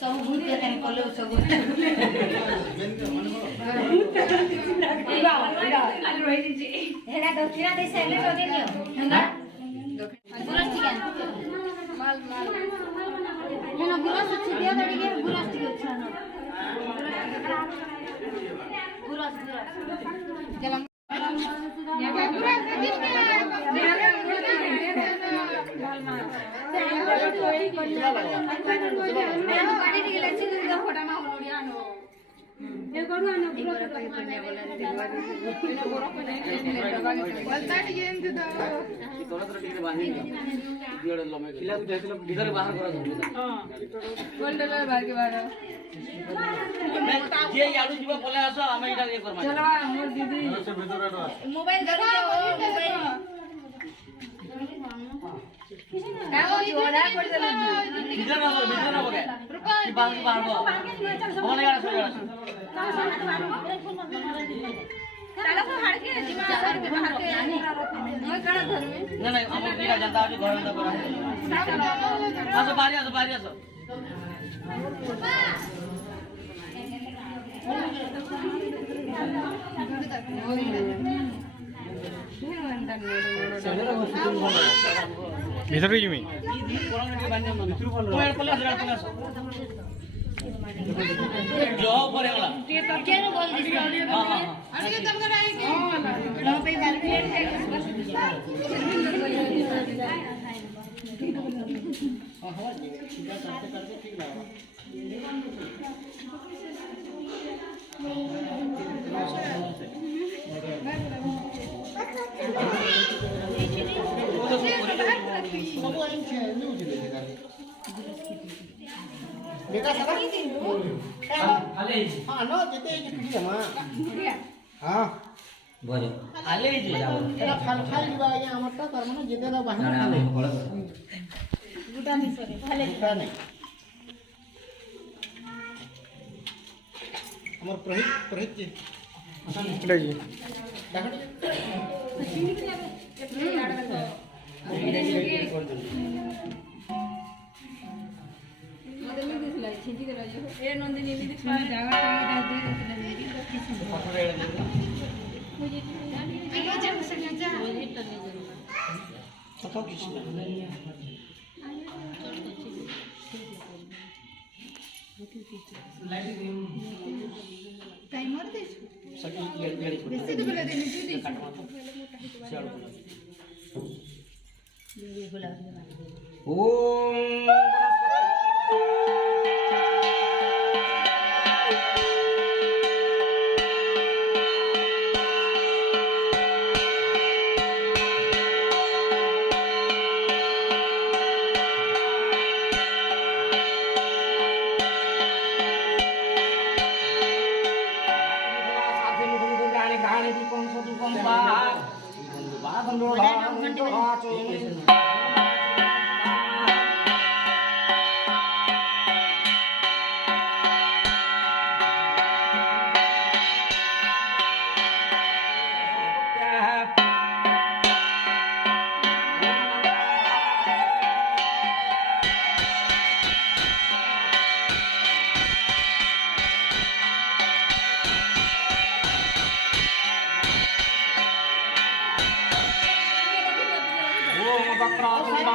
सब भूत के कले सब हेला दक्षिणा दे से ले दे लियो हंगा गुलास ठीक है माल हेना गुलास अच्छी दिया दड़ी के गुलास ठीक अच्छा ना गुलास चला या गुलास दे मोबाइल जोड़ा पड़ चला इधर ना बगे की बात बाहर हो बोले यार सो यार ताला को हाड़ के दिमाग बाहर के मैं कण घर में नहीं हम कीड़ा जनता आज घर में बड़ा आसो बारी आसो ভিতরে তুমি जो परे वाला केनो बोल दिस हां हां अरे तब कर आई के लो पे डाल के हां सीधा करते ठीक लगा बेटा सदा हाले हां न जेते पिडी जमा हां बोलो हाले जे जाओ एला खाली बा या हमरटा कर माने जेते ना बाहर हाले गुटा नहीं सरे हाले गुटा नहीं हमर प्रहित जी এটা কি देखो चिनी के लेबे ये याद रखो मदमी दिसला छिंटी के रजो ए नंदिनी भी दिसला जागा दे पकड़े मुझे आयो जा सकना जा मुझे तो नहीं जरूर पता किसी टाइमर दे सकी लेडी बेसी तो बोले देनी जुदी ओम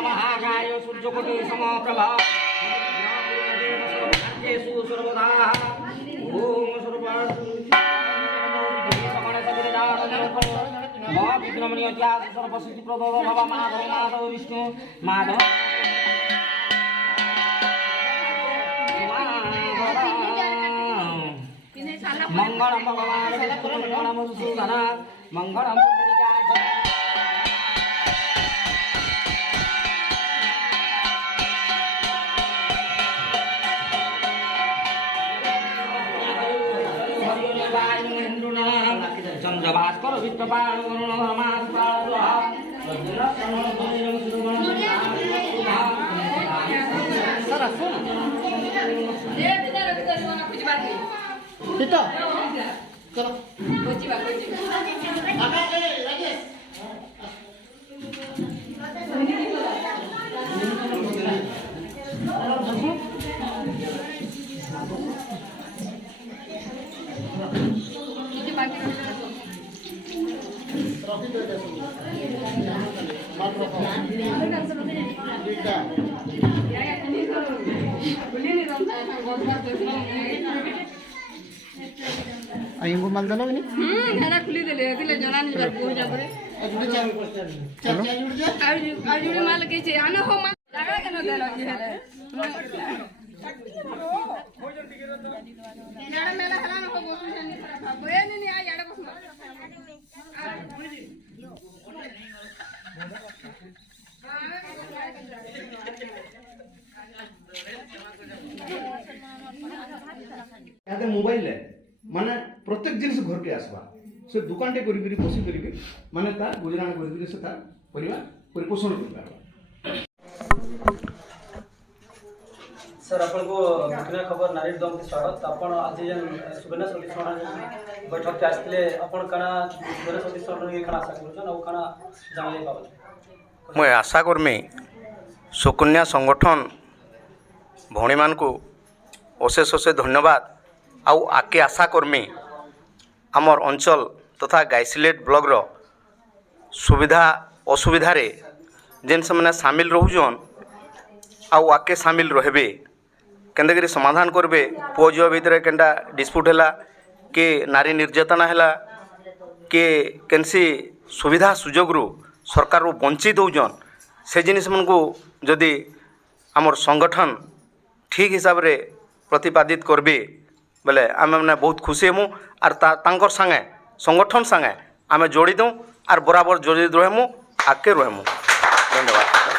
महागाय सूर्यकोटि समप्रभा सर्वदा ओम सर्वविघ्नमणि त्याग सर्वसिद्धि प्रदो भव माधव माधव विष्णु माधव मंगलम भगवान मंगलम मधुसूदन मंगलम चंद्रभास्कर विष्णुपाल वरुण हनुमान चलो आइंगु माल दलो कि ढाड़ा खुली देले एतिले जना नि बार बोह जा परे चर्चा जुड़ जा आ जुड़ी माल के छे आना हो माल लागला केनो देलो जी हेले याडा मेला हला न हो बोसु छनी बोए नि आ याडा बस याते मोबाइल है माने प्रत्येक जिनिस घर के आसबा से दुकान टे करी बसी करी माने ता गुजरान करी से ता परिवार परिपोषण कर पारबा। सर अपन को घटना खबर नारी दम के स्वागत अपन आज जन सुबना सतीशरण बैठक के आसले अपन कना सुबना सतीशरण के कना आशा करूछन और कना जानले बाबत मैं आशा कर्मी सुकन्या संगठन भौणी मान को अशेष अशेष धन्यवाद आउ आके आशा कर्मी आमर अंचल तथा गाइसिलेट ब्लॉक रो सुविधा असुविधा रे जेन से मैंने सामिल रहूजन आउ आके सामिल रहबे केंदाकरी समाधान करबे पुओ झियो भितर केनटा डिस्प्यूट हैला के नारी निर्यातना हैला के केनसी सुविधा सुजोग रू सरकार वंचित होजन से जिनिस मन को जदि आमर संगठन ठीक हिसाब रे प्रतिपादित करबे बोले आम मैंने बहुत खुशी हेमु आर तांकर संगे संगठन संगे आम जोड़ी दूँ आर बराबर जोड़ी रहमु आगे रहमु। धन्यवाद।